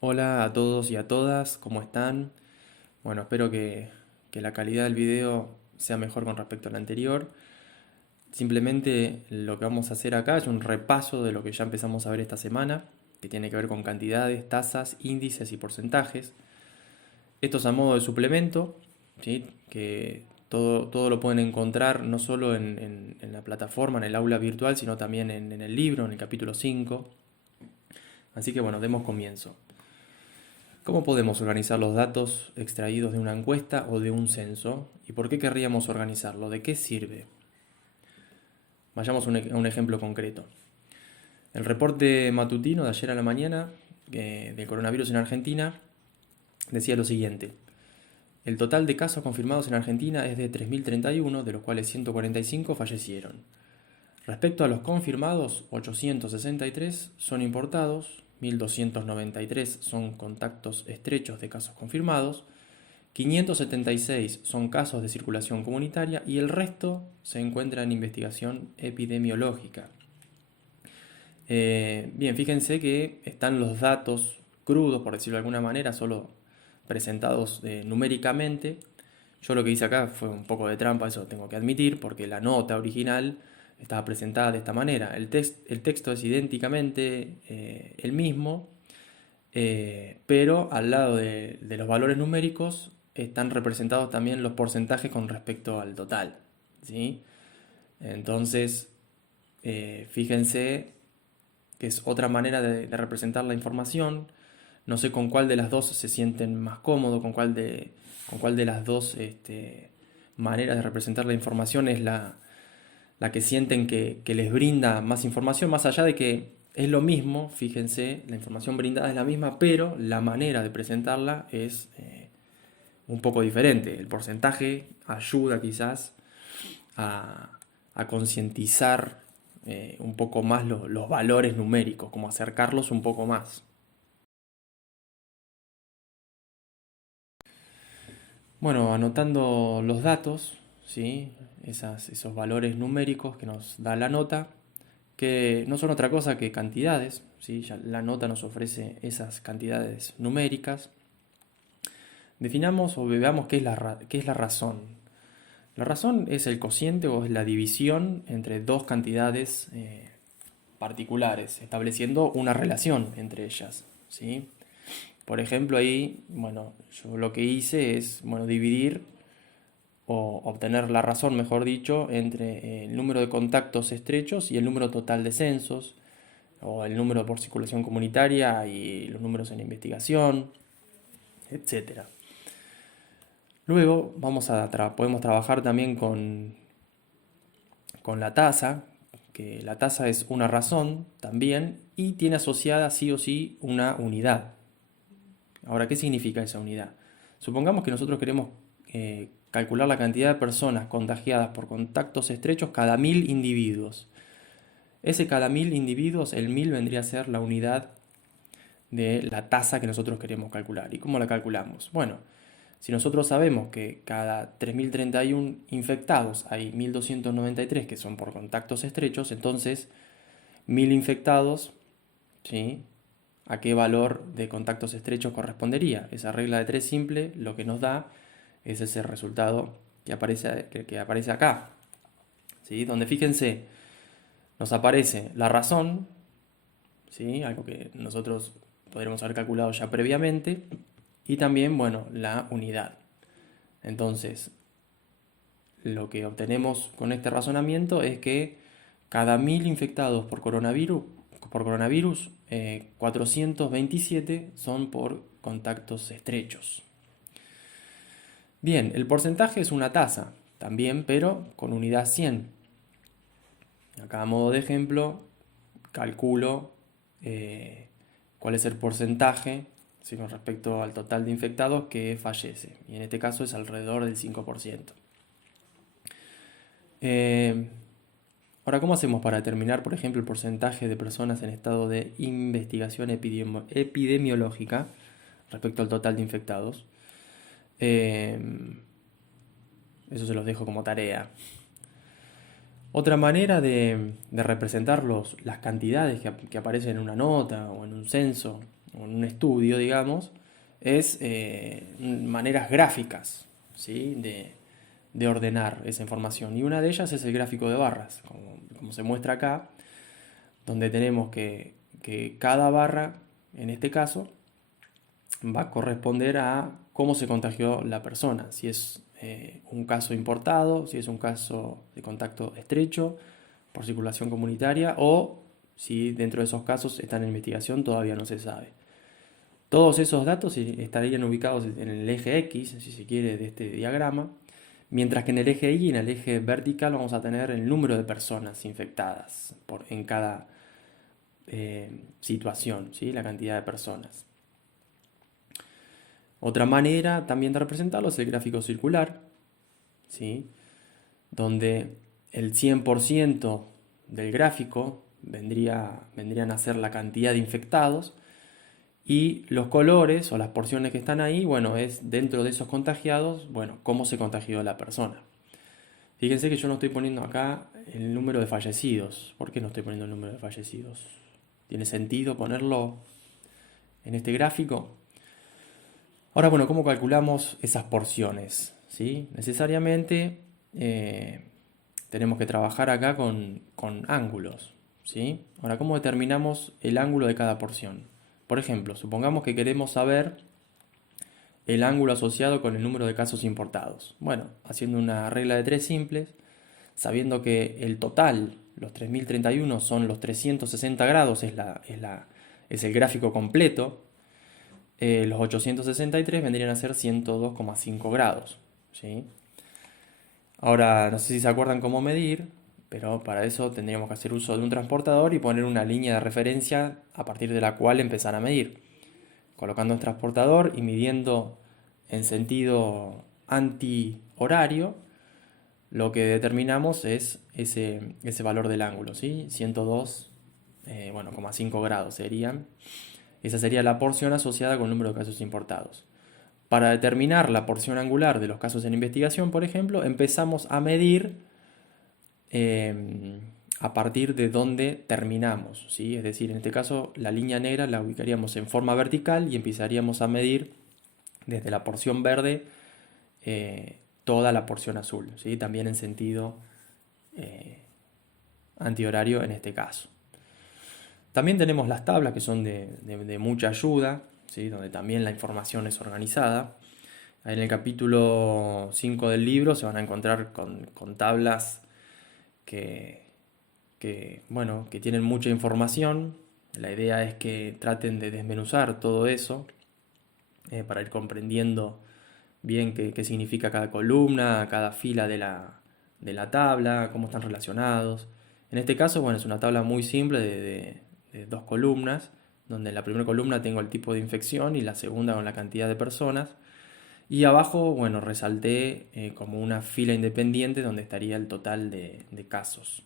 Hola a todos y a todas, ¿cómo están? Bueno, espero que la calidad del video sea mejor con respecto al anterior. Simplemente lo que vamos a hacer acá es un repaso de lo que ya empezamos a ver esta semana, que tiene que ver con cantidades, tasas, índices y porcentajes. Esto es a modo de suplemento, ¿sí? Que todo lo pueden encontrar no solo en la plataforma, en el aula virtual, sino también en el libro, en el capítulo 5. Así que bueno, demos comienzo. ¿Cómo podemos organizar los datos extraídos de una encuesta o de un censo? ¿Y por qué querríamos organizarlo? ¿De qué sirve? Vayamos a un ejemplo concreto. El reporte matutino de ayer a la mañana del coronavirus en Argentina decía lo siguiente. El total de casos confirmados en Argentina es de 3.031, de los cuales 145 fallecieron. Respecto a los confirmados, 863 son importados, 1.293 son contactos estrechos de casos confirmados, 576 son casos de circulación comunitaria y el resto se encuentra en investigación epidemiológica. Bien, fíjense que están los datos crudos, por decirlo de alguna manera, solo presentados numéricamente. Yo lo que hice acá fue un poco de trampa, eso lo tengo que admitir, porque la nota original estaba presentada de esta manera. El texto es idénticamente el mismo, pero al lado de los valores numéricos están representados también los porcentajes con respecto al total, ¿sí? Entonces, fíjense que es otra manera de representar la información. No sé con cuál de las dos se sienten más cómodos, con cuál de las dos maneras de representar la información es la que sienten que les brinda más información, más allá de que es lo mismo, fíjense, la información brindada es la misma, pero la manera de presentarla es un poco diferente. El porcentaje ayuda quizás a, a concientizar un poco más los valores numéricos, como acercarlos un poco más. Bueno, anotando los datos, ¿sí? Esos valores numéricos que nos da la nota, que no son otra cosa que cantidades, ¿sí? Ya la nota nos ofrece esas cantidades numéricas. Definamos o veamos qué es la razón. La razón es el cociente o es la división entre dos cantidades particulares, estableciendo una relación entre ellas, ¿sí? Por ejemplo, ahí, bueno, yo lo que hice es, bueno, dividir o obtener la razón, mejor dicho, entre el número de contactos estrechos y el número total de censos, o el número por circulación comunitaria y los números en investigación, etcétera. Luego podemos trabajar también con la tasa, que la tasa es una razón también y tiene asociada sí o sí una unidad. Ahora, ¿qué significa esa unidad? Supongamos que nosotros queremos calcular la cantidad de personas contagiadas por contactos estrechos cada 1.000 individuos. Ese cada 1.000 individuos, el 1.000 vendría a ser la unidad de la tasa que nosotros queremos calcular. ¿Y cómo la calculamos? Bueno, si nosotros sabemos que cada 3.031 infectados hay 1.293 que son por contactos estrechos, entonces 1.000 infectados, ¿sí? ¿A qué valor de contactos estrechos correspondería? Esa regla de 3 simple lo que nos da es ese resultado que aparece acá, ¿sí? Donde fíjense, nos aparece la razón, ¿sí? Algo que nosotros podríamos haber calculado ya previamente, y también, bueno, la unidad. Entonces, lo que obtenemos con este razonamiento es que cada 1.000 infectados por coronavirus 427 son por contactos estrechos. Bien, el porcentaje es una tasa también, pero con unidad 100. Acá a modo de ejemplo, calculo cuál es el porcentaje, ¿sí? Con respecto al total de infectados que fallece. Y en este caso es alrededor del 5%. Eh, Ahora, ¿cómo hacemos para determinar, por ejemplo, el porcentaje de personas en estado de investigación epidemiológica respecto al total de infectados? Eh, Eso se los dejo como tarea. Otra manera de representar las cantidades que aparecen en una nota o en un censo en un estudio, digamos, es maneras gráficas, ¿sí? de ordenar esa información. Y una de ellas es el gráfico de barras, como se muestra acá, donde tenemos que cada barra, en este caso, va a corresponder a cómo se contagió la persona, si es un caso importado, si es un caso de contacto estrecho por circulación comunitaria o si dentro de esos casos están en investigación, todavía no se sabe. Todos esos datos estarían ubicados en el eje X, si se quiere, de este diagrama, mientras que en el eje Y y en el eje vertical vamos a tener el número de personas infectadas en cada situación, ¿sí? La cantidad de personas. Otra manera también de representarlo es el gráfico circular, ¿sí? Donde el 100% del gráfico vendrían a ser la cantidad de infectados y los colores o las porciones que están ahí, bueno, es dentro de esos contagiados, bueno, cómo se contagió la persona. Fíjense que yo no estoy poniendo acá el número de fallecidos. ¿Por qué no estoy poniendo el número de fallecidos? ¿Tiene sentido ponerlo en este gráfico? Ahora, bueno, ¿cómo calculamos esas porciones? ¿Sí? Necesariamente tenemos que trabajar acá con ángulos. ¿Sí? Ahora, ¿cómo determinamos el ángulo de cada porción? Por ejemplo, supongamos que queremos saber el ángulo asociado con el número de casos importados. Bueno, haciendo una regla de 3 simples, sabiendo que el total, los 3031, son los 360 grados, es el gráfico completo, los 863 vendrían a ser 102,5 grados. ¿Sí? Ahora, no sé si se acuerdan cómo medir, pero para eso tendríamos que hacer uso de un transportador y poner una línea de referencia a partir de la cual empezar a medir. Colocando el transportador y midiendo en sentido antihorario, lo que determinamos es ese valor del ángulo, ¿sí? 102, bueno, 0,5 grados serían. Esa sería la porción asociada con el número de casos importados. Para determinar la porción angular de los casos en investigación, por ejemplo, empezamos a medir a partir de donde terminamos, ¿sí? Es decir, en este caso la línea negra la ubicaríamos en forma vertical y empezaríamos a medir desde la porción verde toda la porción azul, ¿sí? También en sentido antihorario en este caso. También tenemos las tablas que son de mucha ayuda, ¿sí? Donde también la información es organizada. En el capítulo 5 del libro se van a encontrar con tablas bueno, que tienen mucha información. La idea es que traten de desmenuzar todo eso para ir comprendiendo bien qué significa cada columna, cada fila de la tabla, cómo están relacionados. En este caso, bueno, es una tabla muy simple de dos columnas, donde en la primera columna tengo el tipo de infección y la segunda con la cantidad de personas. Y abajo, bueno, resalté como una fila independiente donde estaría el total de casos.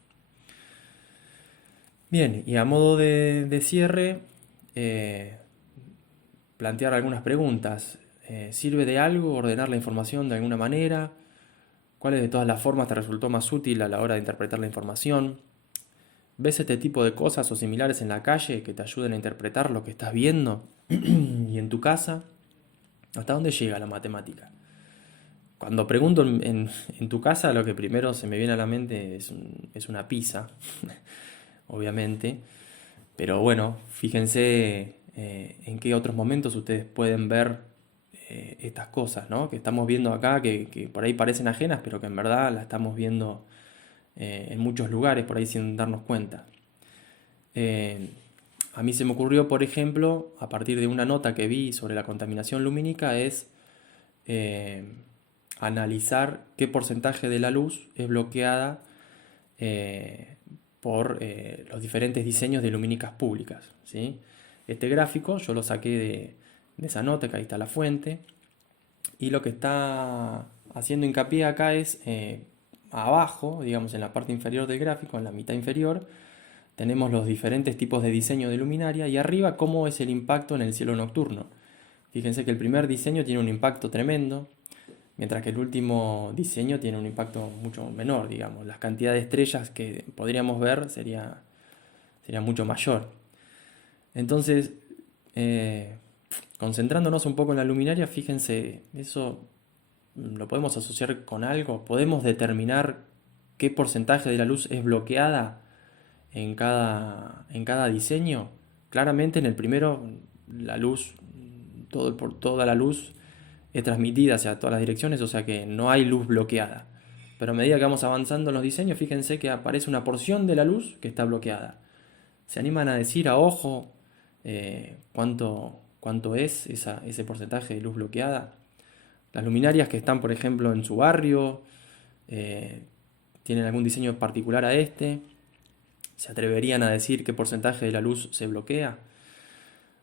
Bien, y a modo de cierre, plantear algunas preguntas. ¿Sirve de algo ordenar la información de alguna manera? ¿Cuál de todas las formas te resultó más útil a la hora de interpretar la información? ¿Ves este tipo de cosas o similares en la calle que te ayuden a interpretar lo que estás viendo? ¿Y en tu casa? ¿Hasta dónde llega la matemática? Cuando pregunto en tu casa, lo que primero se me viene a la mente es una pizza, obviamente. Pero bueno, fíjense en qué otros momentos ustedes pueden ver estas cosas, ¿no? Que estamos viendo acá, que por ahí parecen ajenas, pero que en verdad las estamos viendo en muchos lugares, por ahí sin darnos cuenta. A mí se me ocurrió, por ejemplo, a partir de una nota que vi sobre la contaminación lumínica, es eh, analizar qué porcentaje de la luz es bloqueada por los diferentes diseños de lumínicas públicas, ¿sí? Este gráfico yo lo saqué de esa nota, que ahí está la fuente, y lo que está haciendo hincapié acá es abajo, digamos en la parte inferior del gráfico, en la mitad inferior, tenemos los diferentes tipos de diseño de luminaria y arriba cómo es el impacto en el cielo nocturno. Fíjense que el primer diseño tiene un impacto tremendo, mientras que el último diseño tiene un impacto mucho menor, digamos. Las cantidades de estrellas que podríamos ver sería mucho mayor. Entonces, Eh, Concentrándonos un poco en la luminaria, fíjense, eso lo podemos asociar con algo, podemos determinar qué porcentaje de la luz es bloqueada en cada diseño. Claramente en el primero la luz, toda la luz es transmitida hacia todas las direcciones, o sea que no hay luz bloqueada. Pero a medida que vamos avanzando en los diseños, fíjense que aparece una porción de la luz que está bloqueada. ¿Se animan a decir a ojo cuánto es ese porcentaje de luz bloqueada? Las luminarias que están, por ejemplo, en su barrio, eh, tienen algún diseño particular a este. ¿Se atreverían a decir qué porcentaje de la luz se bloquea?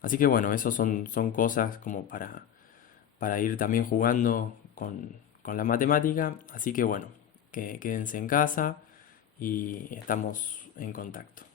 Así que bueno, eso son cosas como para ir también jugando con la matemática. Así que bueno, que quédense en casa y estamos en contacto.